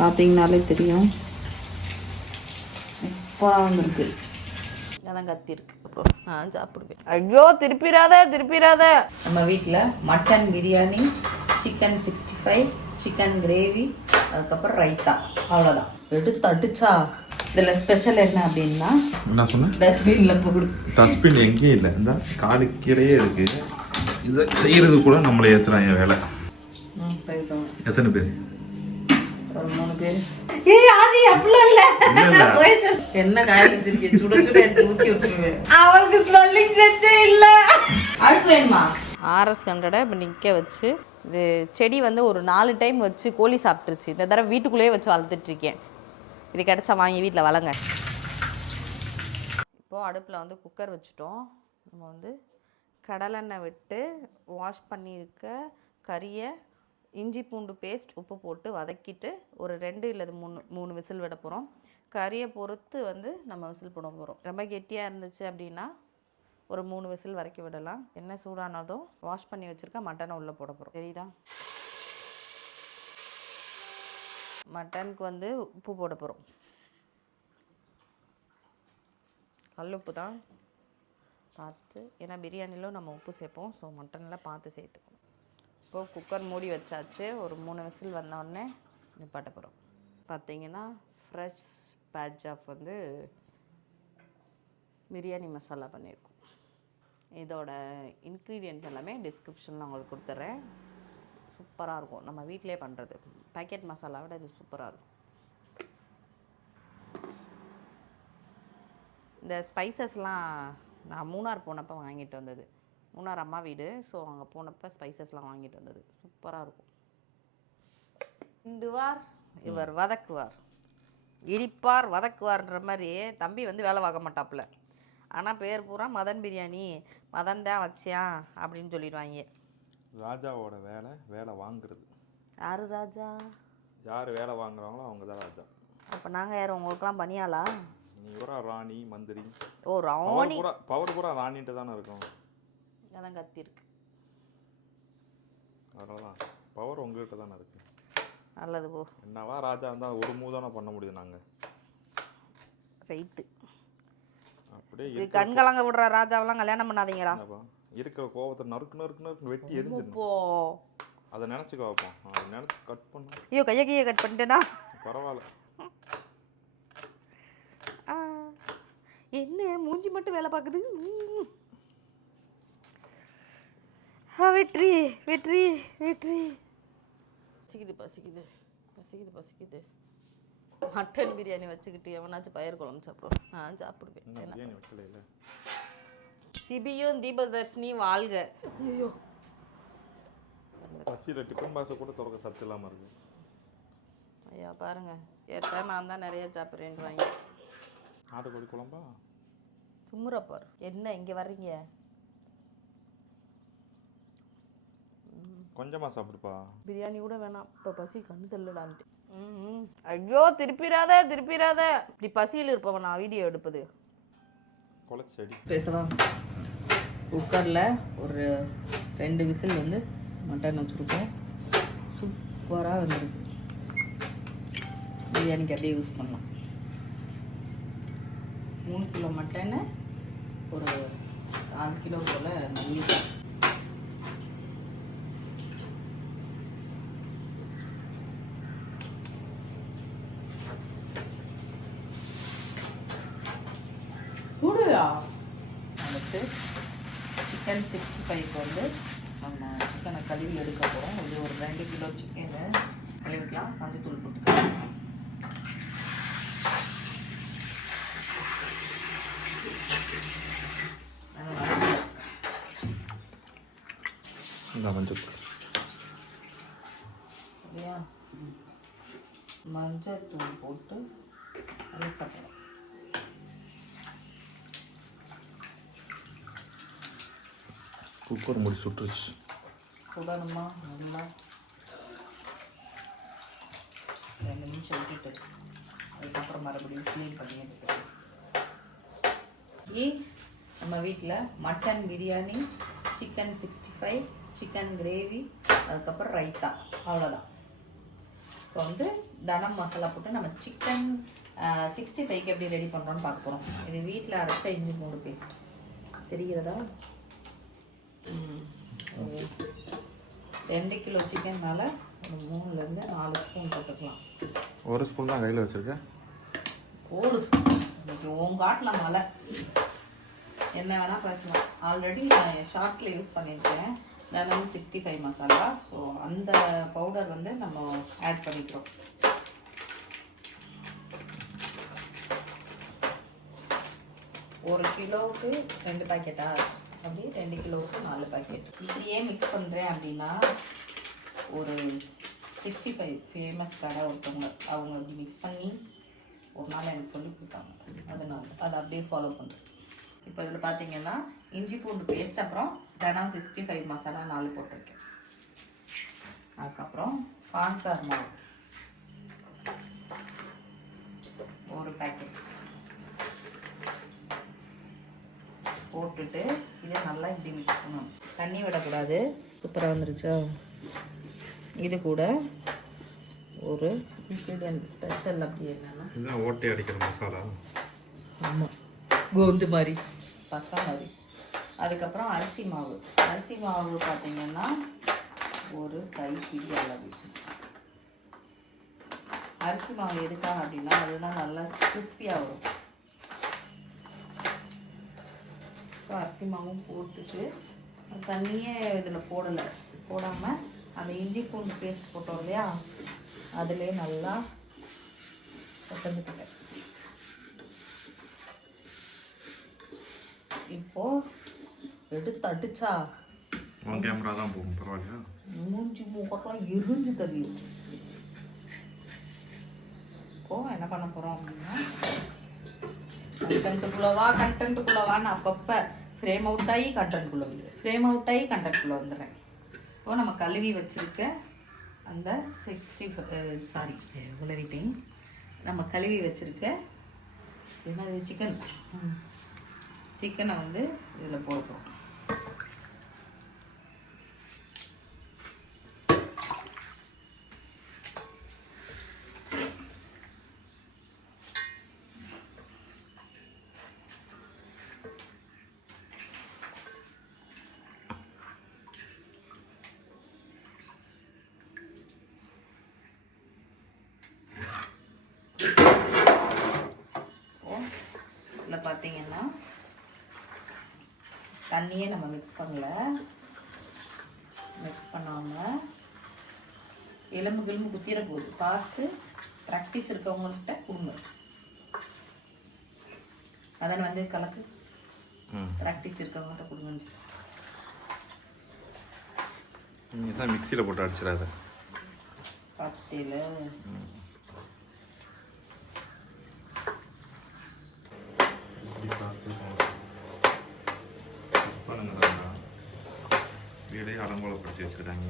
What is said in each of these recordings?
பார்த்தீங்கனாலே தெரியும், சூப்பராக வந்துருக்கு. இதெல்லாம் கத்திருக்கு. அப்புறம் நான் சாப்பிடுவேன். ஐயோ திருப்பிடாத. நம்ம வீட்டில் mutton biryani, chicken 65, chicken gravy, அதுக்கப்புறம் ரைத்தா, அவ்வளோதான். எடுத்து அடிச்சா. இதில் ஸ்பெஷல் என்ன அப்படின்னா, என்ன சொன்னேன், டஸ்ட்பினில் போடு. டஸ்ட்பின் எங்கேயும் இல்லை, இந்த காலு கீரையே இருக்கு. இதை செய்யறது கூட நம்மளை ஏற்றுறாங்க வேலை. எத்தனை பேர்? ஒரு 3 பேர். ஏய் ஆதி அப்படிலாம் இல்ல. என்ன காய வச்சிருக்கீங்க? சுட சுட எடுத்து ஊத்தி விட்டுருவேன். அவளுக்கு ஸ்மெல்லிங் செட்டே இல்ல. அடுத்து வேணுமா? ஆர்எஸ் 100 இப்போ நிற்க வச்சு, இது செடி வந்து ஒரு 4 டைம் வச்சு கோழி சாப்பிட்டுருச்சு. இந்த தடவை வீட்டுக்குள்ளேயே வச்சு வளர்த்துட்ருக்கேன். இது கிடச்சா வாங்கி வீட்டில் வளங்க. இப்போது அடுப்பில் வந்து குக்கர் வச்சுட்டோம். நம்ம வந்து கடலெண்ணெய் விட்டு வாஷ் பண்ணியிருக்க கறியை, இஞ்சி பூண்டு பேஸ்ட், உப்பு போட்டு வதக்கிட்டு ஒரு 2 இல்லை 3 விசில் விட போகிறோம். கறியை பொறுத்து வந்து நம்ம விசில் போட போகிறோம். ரொம்ப கெட்டியாக இருந்துச்சு அப்படின்னா ஒரு 3 விசில் வரைக்கும் விடலாம். என்ன சூடானதும் வாஷ் பண்ணி வச்சுருக்க மட்டனை உள்ளே போட போகிறோம். சரிதா? மட்டனுக்கு வந்து உப்பு போட போகிறோம். கல்லுப்பு தான் பார்த்து, ஏன்னா பிரியாணிலும் நம்ம உப்பு சேர்ப்போம். ஸோ மட்டனில் பார்த்து சேர்த்துக்கணும். இப்போது குக்கர் மூடி வச்சாச்சு. ஒரு 3 விசில் வந்தோடனே நிப்பாட்ட போகிறோம். பார்த்தீங்கன்னா ஃப்ரெஷ் பேட்ச் ஆஃப் வந்து பிரியாணி மசாலா பண்ணியிருக்கோம். இதோட இன்க்ரீடியன்ட்ஸ் எல்லாமே டிஸ்கிரிப்ஷனில் உங்களுக்கு கொடுத்துட்றேன். சூப்பராக இருக்கும். நம்ம வீட்டிலே பண்ணுறது. பேக்கெட் மசாலா விட இது சூப்பராக இருக்கும். இந்த ஸ்பைசஸ்லாம் நான் மூணார் போனப்போ வாங்கிட்டு வந்தது. மூணார் அம்மா வீடு. ஸோ அங்கே போனப்போ ஸ்பைசஸ்லாம் வாங்கிட்டு வந்தது. சூப்பராக இருக்கும். கிண்டுவார் இவர் வதக்குவார், இடிப்பார் வதக்குவார்ன்ற மாதிரி தம்பி வந்து வேலை பார்க்க மாட்டாப்புல. ஆனால் பேர் பூரா மதன் பிரியாணி, மதன் தான் வச்சியான் அப்படின்னு சொல்லிடுவாங்க. ராஜாவோட வேலை வாங்குறது. யார் ராஜா? யார் வேலை வாங்குறாங்களோ அவங்க தான் ராஜா. அப்போ நாங்கள் யார் உங்களுக்குலாம் பணியாளா? நீ பூரா ராணி, மந்திரி. ஓ ராணி. பவர் பூரா ராணின்ட்டு தானே இருக்கும். அதான் கத்திருக்கு. அதனாலதான் பவர் உங்ககிட்ட தானே இருக்கு. நல்லது போ. என்னவா ராஜா இருந்தால் ஒரு மூதானே பண்ண முடியும். நாங்கள் ரைட்டு. அப்படியே கண்கலங்க விடுற ராஜாவெல்லாம் கல்யாணம் பண்ணாதீங்கடா. இருக்கிற கோவத்தை நறுக்கு வெட்டி எரிஞ்சிருப்போ. அதை நினச்சிக்கோ வைப்போம். அதை நினச்சி கட் பண்ண. ஐயோ கையை கட் பண்ணிட்டேனா? பரவாயில்ல. என்ன மூஞ்சி மட்டும் வேலை பார்க்குது. வெற்றி வெற்றி வெற்றி. பசிக்குது. மட்டன் பிரியாணி வச்சுக்கிட்டு எவனாச்சும் பயிர் குழம்பு சாப்பிடுவோம். நான் சாப்பிடுவேன். சிபியும் தீபதர்ஷினி வாழ்க. ஐயோ பசியில் டிஃபன் பாக்ஸை கூட திறக்க சத்து இல்லாமல் இருக்கு. ஐயா பாருங்க, கேட்டா நான் தான் நிறைய சாப்பிட்றேன்னு வாங்கி. நாட்டுக்கோழி குழம்பா? சும்முறப்பார். என்ன இங்கே வர்றீங்க? கொஞ்சமாக சாப்பிடுப்பா. பிரியாணி கூட வேணாம், இப்போ பசி கண் தள்ளலான்ட்டு. ஐயோ திருப்பிடாத. இப்படி பசியில் இருப்பவன் நான் வீடியோ எடுப்பது. கொலைச்செடி பேசவா? குக்கரில் ஒரு 2 விசில் வந்து மட்டன் வச்சுருக்கோம். சூப்பராக வந்துருக்கு. பிரியாணிக்கு அப்படியே யூஸ் பண்ணலாம். 3 கிலோ மட்டனு, ஒரு 4 கிலோ போல் நல்லி. அடுத்து சிக்கன் 65 வந்து நம்ம சிக்கனை கழுவி எடுக்க போகிறோம். இது ஒரு 2 கிலோ சிக்கனை கழுவிக்கலாம். மஞ்சத்தூள் போட்டுக்கலாம். மஞ்சத்தூள் போட்டு அதை சாப்பிடலாம். குக்கர் மூடி சுட்டுருச்சு. சுடணுமா? நல்லா 2 நிமிஷம் விட்டுட்டு அதுக்கப்புறம் மறுபடியும் க்ளீன் பண்ணி எடுத்துக்கலாம். நம்ம வீட்டில் mutton biryani, chicken 65, chicken gravy, அதுக்கப்புறம் ரைத்தா, அவ்வளோதான். இப்போ வந்து தனம் மசாலா போட்டு நம்ம சிக்கன் 65க்கு எப்படி ரெடி பண்ணுறோன்னு பார்க்க போகிறோம். இது வீட்டில் அரைச்ச இஞ்சி பூண்டு பேஸ்ட் தெரிகிறதா? 2 கிலோ சிக்கன் மேலே ஒரு 3லேருந்து 4 ஸ்பூன் போட்டுக்கலாம். 1 ஸ்பூன் தான் கையில் வச்சுருக்கேன். ஓடு இன்னைக்கு உன் காட்டில் மழை என்ன வேணால் பேசலாம். ஆல்ரெடி நான் ஷார்ட்ஸில் யூஸ் பண்ணியிருக்கேன் தனம் 65 மசாலா. ஸோ அந்த பவுடர் வந்து நம்ம ஆட் பண்ணிக்கிறோம். ஒரு கிலோவுக்கு 2 பாக்கெட்டா, அப்படி 2 கிலோவுக்கு 4 பாக்கெட். இப்படியே மிக்ஸ் பண்ணுறேன் அப்படின்னா ஒரு 65 ஃபேமஸ் கடை ஒருத்தவங்க அவங்க அப்படி மிக்ஸ் பண்ணி ஒரு நாள் எனக்கு சொல்லி கொடுத்தாங்க. அதனால அதை அப்படியே ஃபாலோ பண்ணுறேன். இப்போ இதில் பார்த்தீங்கன்னா இஞ்சி பூண்டு பேஸ்ட், அப்புறம் தனா 65 மசாலா 4 போட்டிருக்கேன். அதுக்கப்புறம் கார்ன்ஃப்ளவர் மாவு 1 பாக்கெட் போட்டுட்டு இதை நல்லா இப்படி மிக்ஸ் பண்ணணும். தண்ணி விடக்கூடாது. சூப்பராக வந்துருச்சா? இது கூட ஒரு இன்க்ரீடியன்ட் ஸ்பெஷல் அப்படி என்னன்னா இதுதான் ஓட்டை அடிக்கிற மசாலா. ஆமாம், கோந்து மாதிரி பசா மாதிரி. அதுக்கப்புறம் அரிசி மாவு. அரிசி மாவு பார்த்தீங்கன்னா ஒரு கைப்பிடி அளவு. அரிசி மாவு எதுக்காக அப்படின்னா அதுதான் நல்லா கிறிஸ்பியாக வரும். ஸோ அரிசி மாவும் போட்டுட்டு தண்ணியே இதில் போடாமல் அந்த இஞ்சி பூண்டு பேஸ்ட் போட்டோம் இல்லையா, அதிலே நல்லா பசந்துக்கிட்டேன். இப்போ எடுத்து அடிச்சா கேமரா தான் போகும், பரவாயில்லையா? மூஞ்சி மூக்கெல்லாம் எரிஞ்சு தெரியும். இப்போ என்ன பண்ண போகிறோம் அப்படின்னா கண்டென்ட்டுக்குள்ளவான்னு அப்பப்போ ஃப்ரேம் அவுட் ஆகி கண்டென்ட்டுக்குள்ளே வந்துடுறேன். இப்போ நம்ம கழுவி வச்சுருக்க அந்த 65 நம்ம கழுவி வச்சுருக்க என்னது சிக்கனை வந்து இதில் போடுறோம். இதில் பார்த்தீங்கன்னா தண்ணியே நம்ம மிக்ஸ் பண்ணாமல் எலும்பு குத்திர போகுது. பார்த்து ப்ராக்டிஸ் இருக்கவங்கள்ட்ட கொடுங்க. அதன் வந்து கலக்கு ப்ராக்டிஸ் இருக்கவங்கள்ட்ட கொடுங்கன்னு சொல்லி மிக்சியில் போட்டு அடிச்சிடாத. பத்தியில் வீடையே அலங்கோலப்படுத்தி வச்சுருக்காங்க.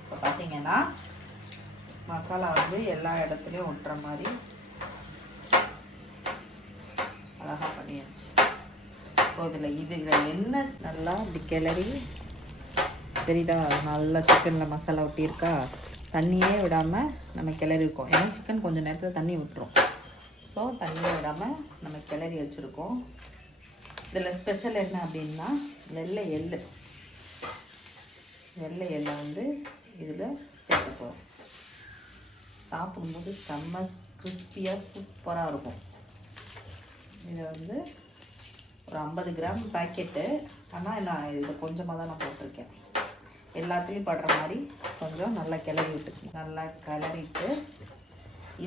இப்போ பார்த்தீங்கன்னா மசாலா வந்து எல்லா இடத்துலையும் ஒட்டுற மாதிரி அழகாக பண்ணியாச்சு. இப்போ இதில் என்ன நல்லா இப்படி கிளறி தெரியுதா? நல்லா சிக்கனில் மசாலா ஒட்டியிருக்கா. தண்ணியே விடாமல் நம்ம கிளறி இருக்கோம். ஏன்னா சிக்கன் கொஞ்சம் நேரத்தில் தண்ணி விட்டுரும். ஸோ தண்ணியே விடாமல் நம்ம கிளறி வச்சுருக்கோம். இதில் ஸ்பெஷல் என்ன அப்படின்னா வெள்ளை எள்ளு வந்து இதில் சேர்த்துப்போம். சாப்பிடும்போது செம்ம கிறிஸ்பியாக சூப்பராக இருக்கும். இதை வந்து ஒரு 50 கிராம் பாக்கெட்டு. ஆனால் நான் இதை கொஞ்சமாக தான் நான் போட்டிருக்கேன். எல்லாத்துலேயும் படுற மாதிரி கொஞ்சம் நல்லா கிளறி விட்டுக்கணும். நல்லா கிளறிட்டு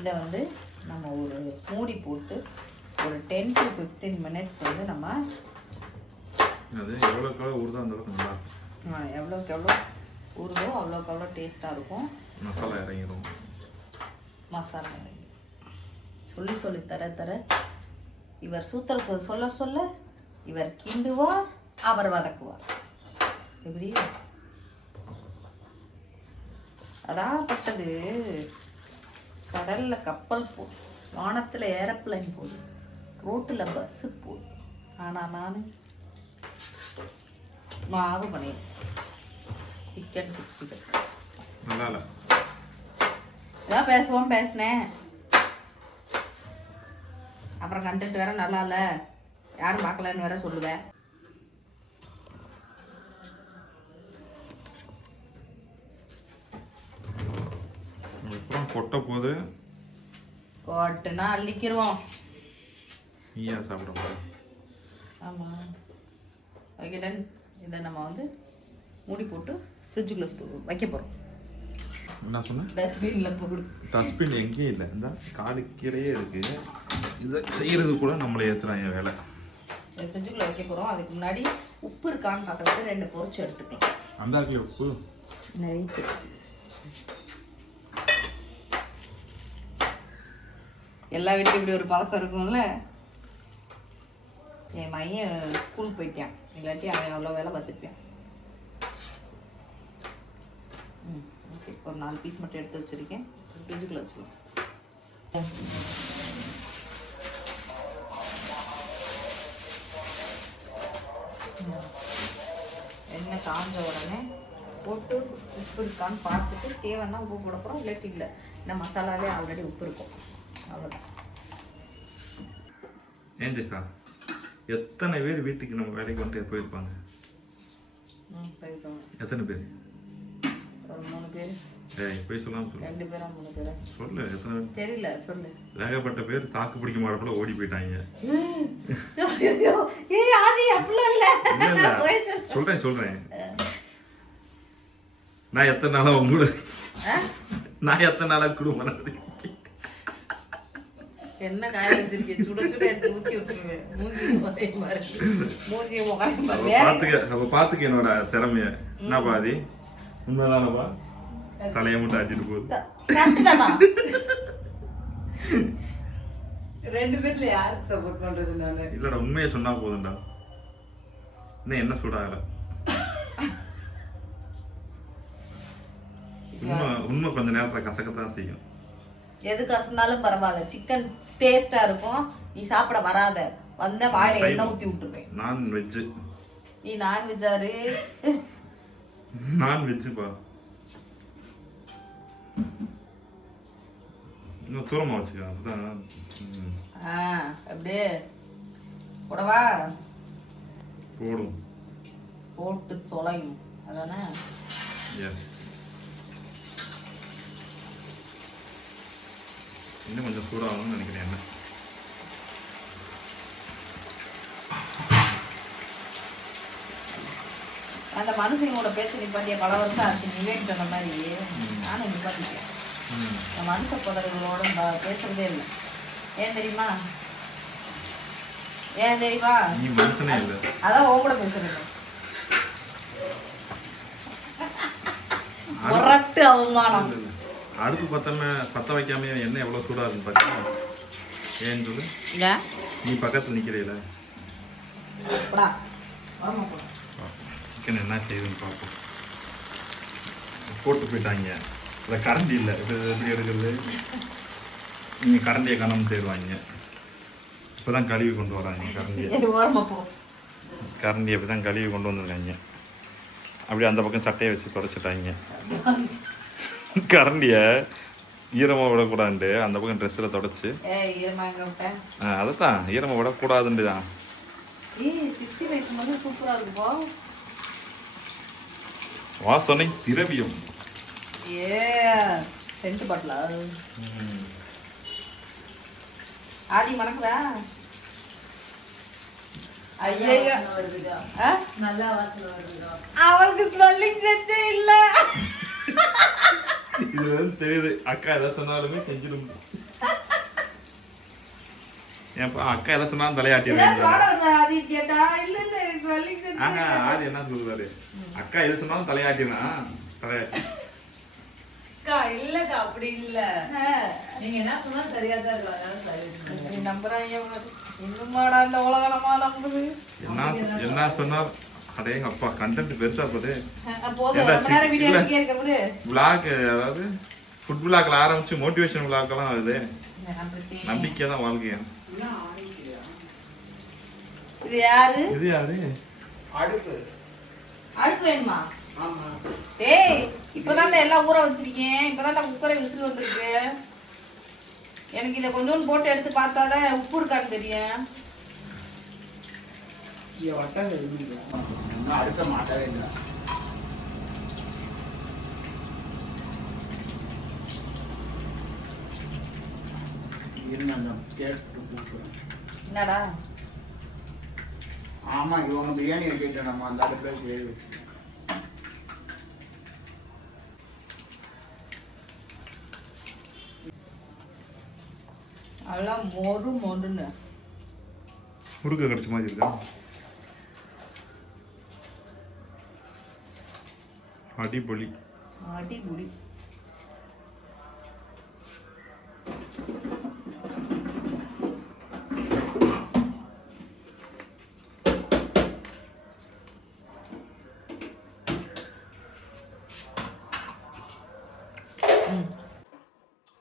இதை வந்து நம்ம ஒரு மூடி போட்டு ஒரு 10 to 15 மினிட்ஸ் வந்து நம்ம எவ்வளோக்கு எவ்வளோ ஊறுதோ அவ்வளோக்கு எவ்வளோ டேஸ்ட்டாக இருக்கும். மசாலா இறங்கிடும். சொல்லி தர இவர் சூத்தல் சொல்ல இவர் கிண்டுவார், அவர் வதக்குவார். எப்படி அதான் பட்டது. கடலில் கப்பல் போகுது, வானத்தில் ஏரோப்ளைன் போகுது, ரோட்டில் பஸ்ஸு போகுது. ஆனால் நான் மாவு பண்ணிடுறேன். சிக்கன் 65. நல்லா இல்லை. இதான் பேசினேன். அப்புறம் கண்டென்ட் வேற நல்லா இல்லை, யாரும் பார்க்கலன்னு வேற சொல்லுவேன். அப்புறம் கொட்ட போது கொட்டுனா அள்ளிக்கிருவோம். நீயா சாப்பிட போற? ஆமாம். Okay done. இதை நம்ம வந்து மூடி போட்டு ஃப்ரிட்ஜுக்குள்ளே வைக்க போகிறோம். என்ன சொன்ன? டஸ்ட்பினில் போடு. டஸ்ட்பின் எங்கேயும் இல்லை, இந்த காலு கீழே இருக்கு. இதை செய்யறது கூட நம்மளை ஏற்றுறாங்க வேலை. ஃப்ரிட்ஜுக்குள்ளே வைக்க போகிறோம். அதுக்கு முன்னாடி உப்பு இருக்கான்னு பார்க்கறதுக்கு 2 பொரிச்சு எடுத்துக்கலாம். அந்த ஆக்கில் உப்பு நைட்டு எல்லா வீட்லையும் இப்படி ஒரு பழக்கம் இருக்கும்ல. என் மையன் ஸ்கூல் போயிட்டான், இல்லாட்டி அவன் அவ்வளோ வேலை பார்த்துருப்பான். ஓகே, ஒரு 4 பீஸ் மட்டும் எடுத்து வச்சுருக்கேன். ஃப்ரிட்ஜுக்குள்ளே வச்சுக்கலாம். எண்ணெய் காஞ்ச உடனே போட்டு உப்பு இருக்கான்னு பார்த்துட்டு தேவைன்னா உப்பு போட போகிறோம், இல்லாட்டி இல்லை. இந்த மசாலாலே ஆல்ரெடி உப்பு இருக்கும், அவ்வளோதான். ஏன் ஜெய்சா, எத்தனை பேர் வீட்டுக்கு நம்ம வேலைக்கு வந்துட்டு போயிருப்பாங்க? போயிருக்கோம். எத்தனை பேர்? ஒரு 3 பேர். போய் சொல்லாம சொல்லு. 2 பேரா 3 பேரா சொல்லு, எத்தனை பேர் தெரியல, சொல்லு. ஏகப்பட்ட பேர் தாக்கு பிடிக்க மாட்டப்பல ஓடி போயிட்டாங்க. ஏய் ஆதி அப்படிலாம் இல்ல. சொல்றேன். நான் எத்தனை நாளா உங்களோட குடும்பம் நடக்குது. என்ன காய வச்சிருக்கேன், சுட சுட எடுத்து ஊத்தி விட்டுருவேன். மூஞ்சி பாத்துக்க என்னோட திறமைய. என்ன பாதி உண்மைதானப்பா? தலையை மட்டும் ஆட்டிட்டு போகுது. 2 பேர்ல யாருக்கு சப்போர்ட் பண்றது நானு? இல்லடா, உண்மையை சொன்னா போதும்டா. இன்னும் என்ன சொல்றாங்க? உண்மை கொஞ்ச நேரத்துல கசக்கத்தான் செய்யும். எது கசந்தாலும் பரவாயில்ல, சிக்கன் டேஸ்டா இருக்கும். நீ சாப்பிட வராத, வந்த வாயில எண்ணெய் ஊத்தி விட்டுருவேன். Non veg. நீ நான்வெஜ்ஜாரு? நான் வெஜ்ஜுப்பா. இன்னும் தூரமா வச்சுக்க. அதுதான். அப்படியே போடவா? போடும். போட்டு தொலையும், அதானே? இன்னும் கொஞ்சம் சூடாகணும்னு நினைக்கிறேன். என்ன அந்த மனுஷங்களோட பேச்சு நிப்பாட்டிய பல வருஷம் ஆச்சு. விவேக் சொன்ன மாதிரி நானும் நிப்பாட்டிட்டேன். இந்த மனுஷ புதர்களோட பேசுறதே இல்லை. ஏன் தெரியுமா? நீ மனுஷனே இல்லை. அதான் உன் கூட பேசுறேன். முரட்டு அவமானம். அடுப்பு பத்த வைக்காம என்ன எவ்வளவு சூடா இருக்குன்னு பாத்தீங்க. ஏன்னு சொல்லு. நீ பக்கத்துல நிக்கிறீல. சிக்கன் என்ன செய்யுதுன்னு பார்ப்போம். போட்டு போயிட்டாங்க. இல்லை கரண்டி இல்லை, எப்படி எடுக்கிறது? நீங்கள் கரண்டியை காணாமல் தேடுவாங்க. இப்போ தான் கழுவி கொண்டு வராங்க கரண்டியை. கரண்டியை இப்போ தான் கழுவி கொண்டு வந்துருக்காங்க. அப்படியே அந்த பக்கம் சட்டையை வச்சு தொடச்சிட்டாங்க. கரண்டியை ஈரமாக விடக்கூடாதுண்டு அந்த பக்கம் ட்ரெஸ்ஸில் தொடச்சி. அதைத்தான் ஈரமாக விடக்கூடாதுண்டு தான். வாசனை திரவியம். ஆதி மணக்குதா? அவளுக்கு ஸ்மெல்லிங் செட்டே இல்ல. இது வந்து தெரியுது. அக்கா எதாவது சொன்னாலுமே செஞ்சிடும். ஏன்ப்பா அக்கா எதாவது சொன்னாலும் தலையாட்டிடுறேன். ஆதி என்ன சொல்லுவாரு? அக்கா எது சொன்னாலும் தலையாட்டிடுறான். தலையாட்டி இல்லக்கா அப்படி இல்ல. நீங்க என்ன சொன்னாலும் சரியாதான் இருக்காங்க. நம்புறாங்க. இன்னுமாடா இந்த உலகமா நம்புது? என்ன சொன்னா அடேங்க அப்பா கண்டென்ட் பெருசா போகுது. விளாக் அதாவது ஃபுட் விளாக்ல ஆரம்பிச்சு மோட்டிவேஷன் விளாக்கெல்லாம் ஆகுது. நம்பிக்கை தான் வாழ்க்கையா. இது யாரு? இது யாரு? அடுப்பு. அடுப்பு வேணுமா? டேய் இப்போதான் எல்லாம் ஊற வச்சிருக்கேன். இப்போதான் குக்கரை விசில் வந்திருக்கு. எனக்கு இதை கொஞ்சோண்டு போட்டு எடுத்து பார்த்தாதான் உப்பு இருக்கான்னு தெரியும். அடுத்த மாட்டவே இல்லை. என்னடா ஆமா இவங்க பிரியாணி வச்சுட்டு நம்ம அந்த அடுப்புல சேரி வச்சு அதெல்லாம் மொறுன்னு முறுக்கு கடிச்ச மாதிரி இருக்கா? அடிபொலி. அடிபுடி.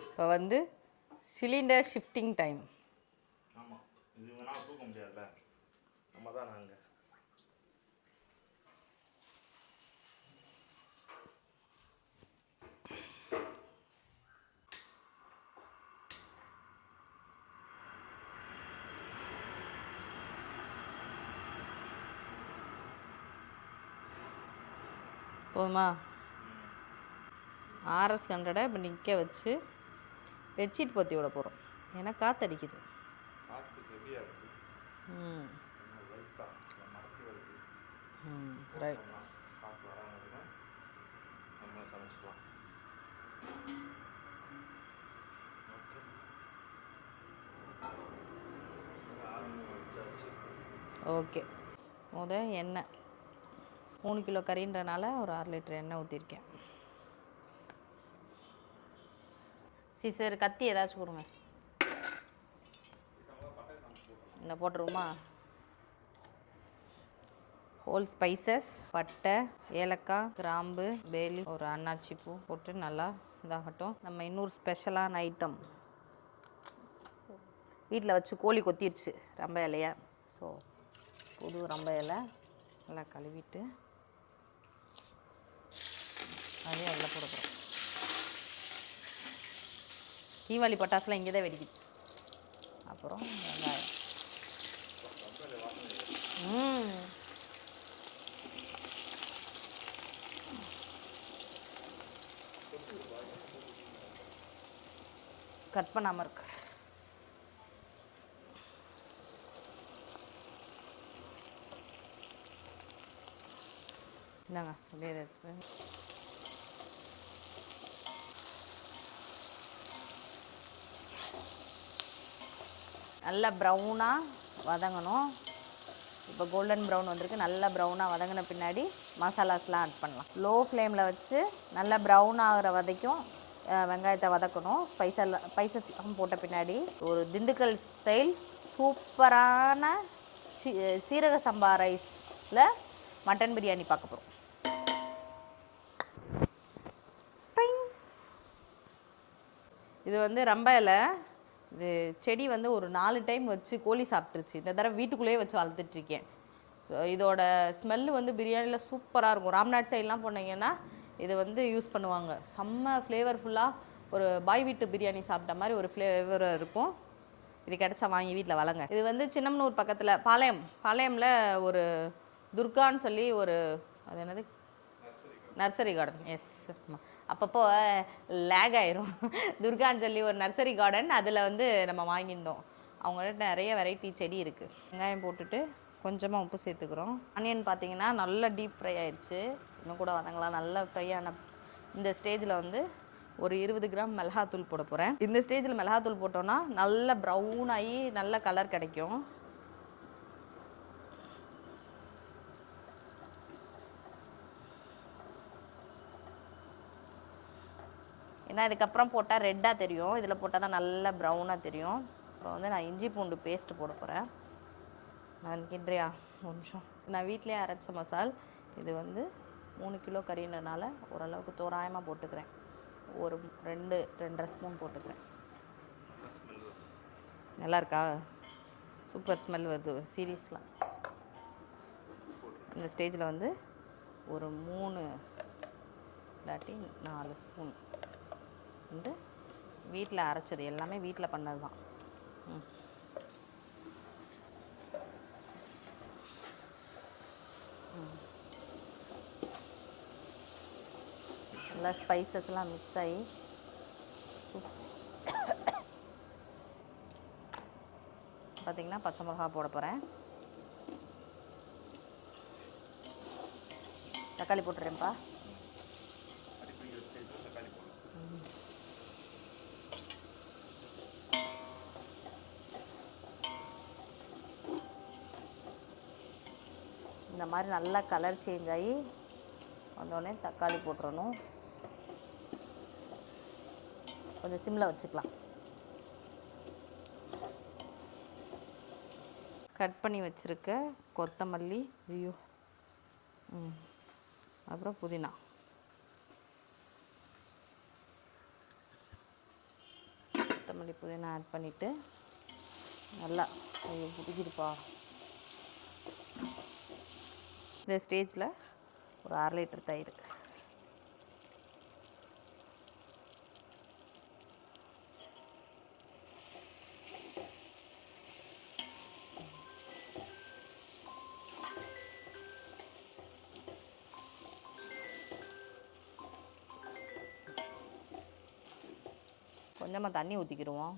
இப்போ வந்து சிலிண்டர் ஷிஃப்டிங் டைம். ஆமாம், இது வேணால் தூக்க முடியாதுல்ல, நம்ம தான் நாங்கள். போதுமா? RS 100 இப்போ நிற்க வச்சு பெட்ஷீட் பொத்தி விட போகிறோம். ஏன்னா காற்றடிக்குது. ரைட். ஓகே. எண்ணெய் 3 கிலோ கறின்றனால ஒரு 6 லிட்டர் எண்ணெய் ஊற்றிருக்கேன். சீசர் கத்தி ஏதாச்சும் கொடுங்க. இந்த போட்டுருவோமா? ஹோல் ஸ்பைசஸ், பட்டை, ஏலக்காய், கிராம்பு, பேலி, ஒரு அன்னாச்சி பூ போட்டு நல்லா இதாகட்டும். நம்ம இன்னொரு ஸ்பெஷலான ஐட்டம் வீட்டில் வச்சு கோழி கொத்திடுச்சு ரம்ப இலையா. ஸோ புது ரம்ப இலை நல்லா கழுவிட்டு அதே அதில் போட போகிறோம். தீபாவளி பட்டாசுலாம் இங்கே தான் வெடிக்குது. அப்புறம் வெங்காயம். கட் பண்ணாமல் இருக்கு. என்னங்க அப்படியே இருக்கு. நல்லா ப்ரௌனாக வதங்கணும். இப்போ கோல்டன் ப்ரௌன் வந்திருக்கு. நல்லா ப்ரௌனாக வதங்கின பின்னாடி மசாலாஸ்லாம் ஆட் பண்ணலாம். லோ ஃப்ளேமில் வச்சு நல்லா ப்ரௌன் ஆகிற வரைக்கும் வெங்காயத்தை வதக்கணும். ஸ்பைசஸ்லாம் போட்ட பின்னாடி ஒரு திண்டுக்கல் ஸ்டைல் சூப்பரான சீரக சம்பா ரைஸில் மட்டன் பிரியாணி பார்க்க போகிறோம். இது வந்து ரம்ப இலை. இது செடி வந்து ஒரு 4 டைம் வச்சு கோழி சாப்பிட்ருச்சு. இந்த தடவை வீட்டுக்குள்ளேயே வச்சு வளர்த்துட்ருக்கேன். இதோட ஸ்மெல்லு வந்து பிரியாணியில் சூப்பராக இருக்கும். ராம்நாட் சைட்லாம் போனீங்கன்னா இது வந்து யூஸ் பண்ணுவாங்க. செம்ம ஃப்ளேவர்ஃபுல்லாக ஒரு பாய் வீட்டு பிரியாணி சாப்பிட்ட மாதிரி ஒரு ஃப்ளேவர் இருக்கும். இது கிடச்சா வாங்கி வீட்டில் வளங்க. இது வந்து சின்னமனூர் பக்கத்தில் பாளையமில் ஒரு துர்கான்னு சொல்லி ஒரு அது என்னது நர்சரி கார்டன். எஸ், அப்பப்போ லேக் ஆயிரும். துர்கான்னு சொல்லி ஒரு நர்சரி கார்டன், அதில் வந்து நம்ம வாங்கியிருந்தோம். அவங்கள்ட்ட நிறைய வெரைட்டி செடி இருக்குது. வெங்காயம் போட்டுட்டு கொஞ்சமாக உப்பு சேர்த்துக்கிறோம். ஆனியன் பார்த்தீங்கன்னா நல்லா டீப் ஃப்ரை ஆயிடுச்சு. இன்னும் கூட வதங்கலாம். நல்லா ஃப்ரை ஆன இந்த ஸ்டேஜில் வந்து ஒரு 20 கிராம் மிளகாத்தூள் போட போகிறேன். இந்த ஸ்டேஜில் மிளகாத்தூள் போட்டோன்னா நல்ல ப்ரௌன் ஆகி நல்ல கலர் கிடைக்கும். ஏன்னா இதுக்கப்புறம் போட்டால் ரெட்டாக தெரியும். இதில் போட்டால் தான் நல்லா ப்ரௌனாக தெரியும். அப்புறம் வந்து நான் இஞ்சி பூண்டு பேஸ்ட்டு போட போகிறேன். நான் கிண்டுறியா ஒரு நிமிஷம். நான் வீட்டிலே அரைச்ச மசால். இது வந்து 3 கிலோ கறின்றனால ஓரளவுக்கு தோராயமாக போட்டுக்கிறேன். ஒரு 2-2.5 ஸ்பூன் போட்டுக்கிறேன். நல்லா இருக்கா? சூப்பர் ஸ்மெல் வருது சீரியஸ்லாம். இந்த ஸ்டேஜில் வந்து ஒரு 3 இல்லாட்டி 4 ஸ்பூன் வந்து வீட்டில் அரைச்சது, எல்லாமே வீட்டில் பண்ணது தான். நல்லா ஸ்பைசஸ்லாம் மிக்ஸ் ஆகி பார்த்திங்கன்னா பச்சை மிளகா போட போகிறேன். தக்காளி போட்டுறேன்ப்பா. இந்த மாதிரி நல்லா கலர் சேஞ்ச் ஆகி வந்தோடனே தக்காளி போட்டுறணும். கொஞ்சம் சிம்மில் வச்சுக்கலாம். கட் பண்ணி வச்சுருக்க கொத்தமல்லி, அப்புறம் புதினா, கொத்தமல்லி புதினா ஆட் பண்ணிவிட்டு நல்லா பிடிக்கிதுப்பா. இந்த ஸ்டேஜில் ஒரு 1/2 லிட்டர் தயிர், கொஞ்சமாக தண்ணி ஊற்றிக்கிடுவோம்.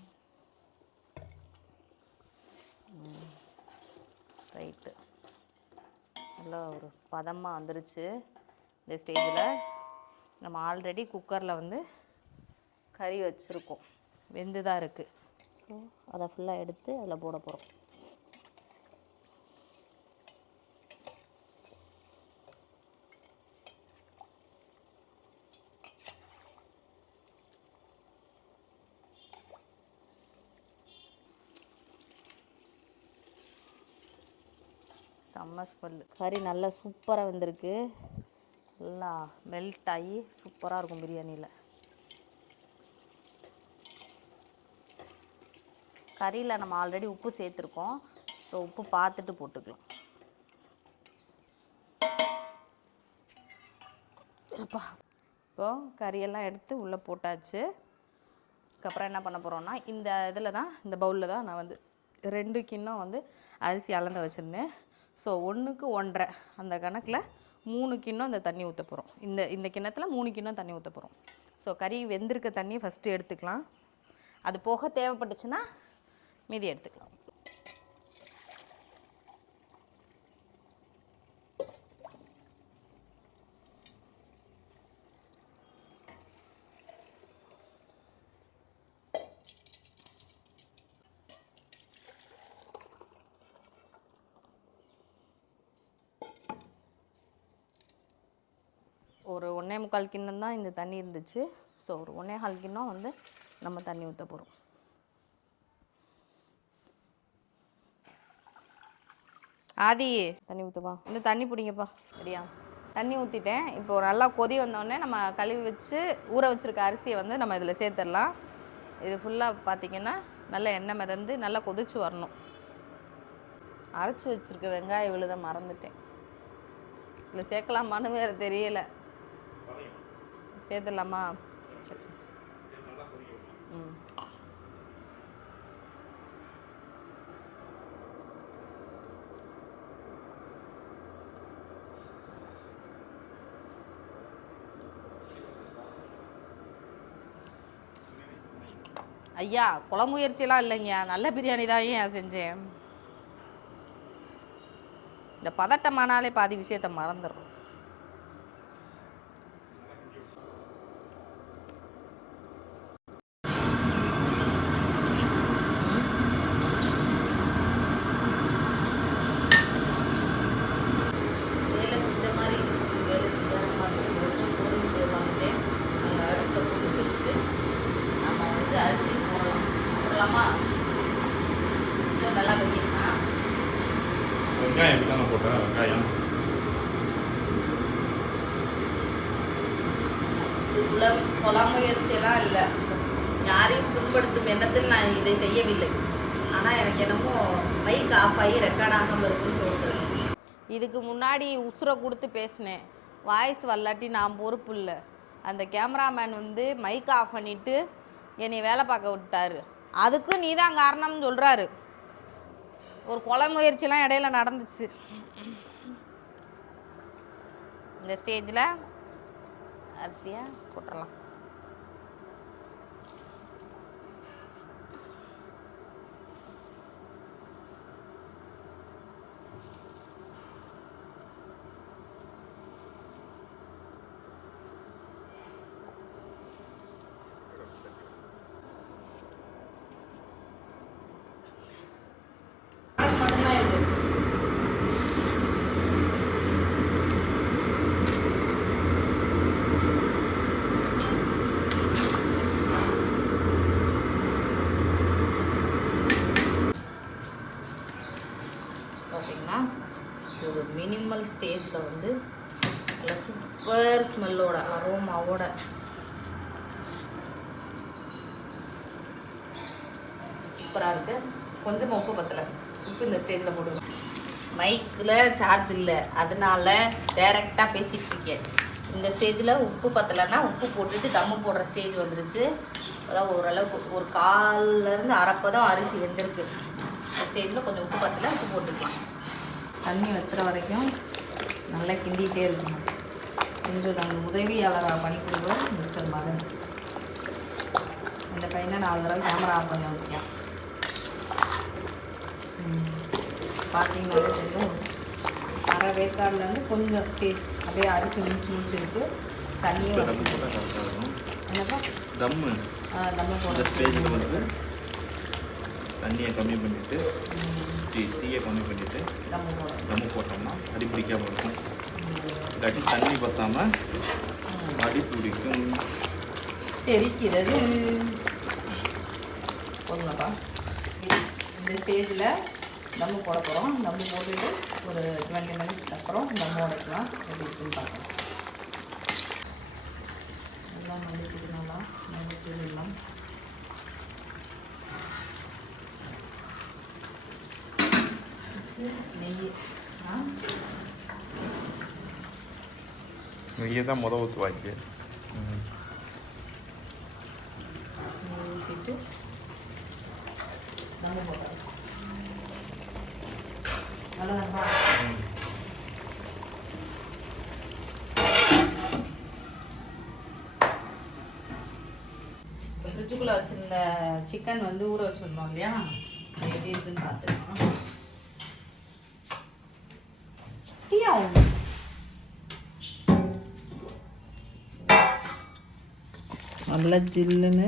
ரைட்டு, நல்லா ஒரு பதமாக வந்துருச்சு. இந்த ஸ்டேஜில் நம்ம ஆல்ரெடி குக்கரில் வந்து கறி வச்சுருக்கோம், வெந்து தான் இருக்குது. ஸோ அதை ஃபுல்லாக எடுத்து அதில் போட போகிறோம். செம்ம ஸ்மெல். கறி நல்லா சூப்பராக வெந்திருக்கு, நல்லா மெல்ட் ஆகி சூப்பராக இருக்கும் பிரியாணியில். கறியில் நம்ம ஆல்ரெடி உப்பு சேர்த்துருக்கோம், ஸோ உப்பு பார்த்துட்டு போட்டுக்கலாம். இப்போது கறியெல்லாம் எடுத்து உள்ளே போட்டாச்சு. அதுக்கப்புறம் என்ன பண்ண போகிறோன்னா, இந்த இதில் தான், இந்த பவுலில் தான் நான் வந்து 2 கிண்ணம் வந்து அரிசி அளந்து வச்சுருந்தேன். ஸோ 1க்கு 1.5 அந்த கணக்கில் 3 கிண்ணம் இந்த தண்ணி ஊற்ற போகிறோம். இந்த கிண்ணத்தில் 3 கிண்ணம் தண்ணி ஊற்ற போகிறோம். ஸோ கறி வெந்திருக்க தண்ணி ஃபஸ்ட்டு எடுத்துக்கலாம். அது போக தேவைப்பட்டுச்சுன்னா மீதி எடுத்துக்கலாம். ஒரு 1.25 கிண்ணம் தான் இந்த தண்ணி இருந்துச்சு. ஸோ ஒரு 1.25 கிண்ணம் வந்து நம்ம தண்ணி ஊற்ற போகிறோம். ஆதி தண்ணி ஊற்றுப்பா, இந்த தண்ணி பிடிங்கப்பா. சரியா, தண்ணி ஊற்றிட்டேன். இப்போ நல்லா கொதி வந்தோடனே நம்ம கழுவி வச்சு ஊற வச்சுருக்க அரிசியை வந்து நம்ம இதில் சேர்த்துடலாம். இது ஃபுல்லாக பார்த்திங்கன்னா நல்லா எண்ணெய் மிதந்து நல்லா கொதிச்சு வரணும். அரைச்சி வச்சுருக்க வெங்காய விழுத மறந்துட்டேன், இல்லை சேர்க்கலாமான்னு வேறு தெரியல. சேர்த்துடலாமா? ஐயா, குழம்பு முயற்சியெல்லாம் இல்லைங்க, நல்ல பிரியாணி தான் ஏன் செஞ்சேன். இந்த பதட்டமானாலே பாதி விஷயத்தை மறந்துடும். வேலை செஞ்ச மாதிரி இருக்குது, வேலை செஞ்ச மாதிரி வந்துட்டேன். அங்கே அடுத்த குதிச்சிருச்சு. நம்ம வந்து அரிசி போடலாமா? இல்லை நல்லா கட்டிங்களா? வெங்காயம் எப்படி தானே போட்டேன்? வெங்காயம் இதுக்குள்ள கொலை முயற்சியெல்லாம் இல்லை, யாரையும் புண்படுத்தும் எண்ணத்தில் நான் இதை செய்யவில்லை. ஆனால் எனக்கு என்னமோ மைக் ஆஃப் ஆகி ரெக்கார்ட் ஆகாமல் இருக்குன்னு தோன்றுது. இதுக்கு முன்னாடி உசுரை கொடுத்து பேசினேன், வாய்ஸ் வரலாட்டி நான் பொறுப்பு இல்லை. அந்த கேமராமேன் வந்து மைக் ஆஃப் பண்ணிவிட்டு என்னை வேலை பார்க்க விட்டாரு. அதுக்கும் நீ தான் காரணம்னு சொல்கிறாரு. ஒரு கொலை முயற்சிலாம் இடையில நடந்துச்சு. இந்த ஸ்டேஜில் அரிசியை போட்டுடலாம். பார்த்தீங்கன்னா ஒரு மினிமல் ஸ்டேஜில் வந்து நல்லா சூப்பர் ஸ்மெல்லோட அரோமாவோட சூப்பராக இருக்குது. கொஞ்சம் உப்பு பத்தலை, உப்பு இந்த ஸ்டேஜில் போடுங்க. மைக்கில் சார்ஜ் இல்லை, அதனால டைரெக்டாக பேசிகிட்ருக்கேன். இந்த ஸ்டேஜில் உப்பு பத்தலைன்னா உப்பு போட்டுட்டு தம்மு போடுற ஸ்டேஜ் வந்துருச்சு. அதான் ஓரளவுக்கு ஒரு கால்லேருந்து அரைப்பதம் அரிசி வெந்திருக்கு. இந்த ஸ்டேஜில் கொஞ்சம் உப்பு பத்தலை, உப்பு போட்டுக்கலாம். தண்ணி வத்துற வரைக்கும் நல்லா கிண்டிகிட்டே இருக்கணும். கொஞ்சம் நாங்கள் உதவியாளராக பண்ணி கொடுக்குறோம் மிஸ்டர் மதன். இந்த பையனை 4 தடவை கேமரா ஆஃப் பண்ணி வந்துருக்கேன். பார்த்தீங்கன்னாலே தெரியும், அரை வேக்காடுலேருந்து கொஞ்சம் ஸ்டேஜ் அப்படியே அரிசி முடிச்சு இருக்குது. தண்ணியும் என்னப்பா தம்மு தம்மு போடுற ஸ்டேஜில் வந்து தண்ணியை கம்மி பண்ணிவிட்டு தீயை கம்மி பண்ணிவிட்டு தம்மு போட்டோம்னா அடி பிடிக்காமல் இருக்கும். இல்லாட்டி தண்ணி பற்றாமல் அடி பிடிக்கும். தெரிக்கிறது போதுமாப்பா. இந்த ஸ்டேஜில் தம்மு போட போகிறோம். தம்மு போட்டுட்டு ஒரு 20 மினிட்ஸ்க்கு அப்புறம் தம்மு உடைக்கலாம். எப்படி இருக்குன்னு பார்க்கலாம். நல்லா மல்லிக்கிடலாம், மல்லிக்கிடலாம். நெய்யை தான் ஊற்றுவாங்க. ஊற்றிட்டு நம்ம போடுறோம். நல்லா ஃப்ரிட்ஜுக்குள்ளே வச்சுருந்த சிக்கன் வந்து ஊற வச்சுருந்தோம் இல்லையா, அது எப்படி இருக்குன்னு பார்த்துக்கலாம். நல்லா ஜில்லுன்னு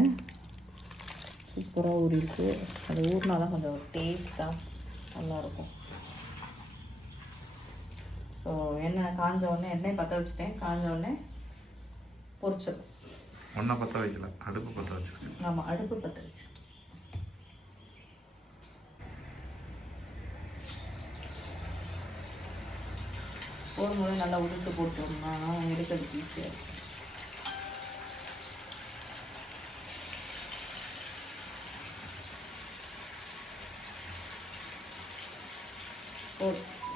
சூப்பராக ஊறிருக்கு. அது ஊறினா தான் கொஞ்சம் டேஸ்ட்டாக நல்லாயிருக்கும். ஸோ எண்ணெய் காஞ்ச உடனே எண்ணெய் பற்ற வச்சுட்டேன். காஞ்ச உடனே பொரிச்சிடும். ஒன்றை பற்ற வைக்கல, அடுப்பு பற்ற வச்சுருக்கேன். ஆமாம், அடுப்பு பற்ற வச்சு போடும்போது நல்லா உடுத்து போட்டோம்னா எடுக்கிறதுக்கு ஈஸியாக இருக்கும்.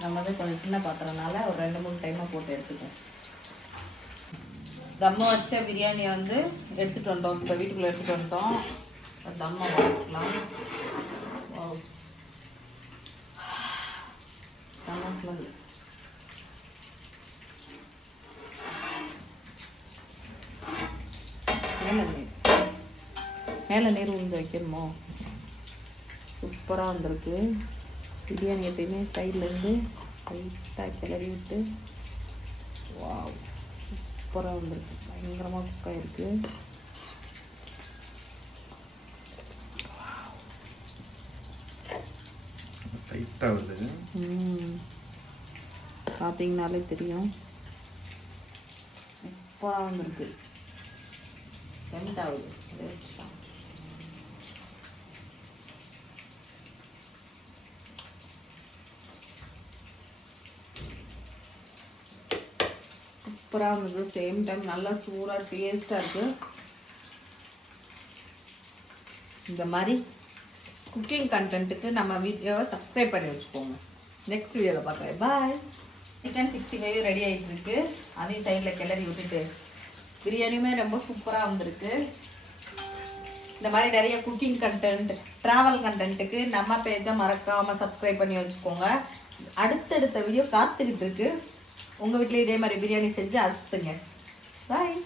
நம்ம வந்து கொஞ்சம் சின்ன பாத்திரனால ஒரு 2-3 டைமாக போட்டு எடுத்துக்கோம். தம்மை வச்ச பிரியாணியை வந்து எடுத்துகிட்டு வந்தோம். இப்போ வீட்டுக்குள்ளே எடுத்துகிட்டு வந்துட்டோம். தம்மை போட்டுக்கலாம். தம்மை ஸ்மெல். மேலே நீர் உறிஞ்சு வைக்கணுமோ? சூப்பராக வந்திருக்கு. பிரியாணி எப்பயுமே சைட்லேருந்து லைட்டாக கிளறி விட்டு வாவ் சூப்பராக வந்திருக்கு. பயங்கரமாக குக் ஆகிருக்கு. லைட்டாக வருது. பார்த்தீங்கனாலே தெரியும், சூப்பராக வந்திருக்கு. சென்டாகுது. சூப்பராக இருந்தது. சேம் டைம் நல்லா சூடாக டேஸ்ட்டாக இருக்குது. இந்த மாதிரி குக்கிங் கண்டென்ட்டுக்கு நம்ம வீடியோவை சப்ஸ்கிரைப் பண்ணி வச்சுக்கோங்க. நெக்ஸ்ட் வீடியோவில் பார்க்குறேன். பாய். சிக்கன் 65 ரெடி ஆகிட்டு இருக்கு. அதையும் சைடில் கிளறி விட்டுட்டு பிரியாணியுமே ரொம்ப சூப்பராக வந்திருக்கு. இந்த மாதிரி நிறைய குக்கிங் கண்டென்ட், ட்ராவல் கண்டென்ட்டுக்கு நம்ம பேஜை மறக்காமல் சப்ஸ்கிரைப் பண்ணி வச்சுக்கோங்க. அடுத்தடுத்த வீடியோ காத்துக்கிட்டு இருக்கு. உங்கள் வீட்டில் இதே மாதிரி பிரியாணி செஞ்சு அசத்துங்க. பாய்.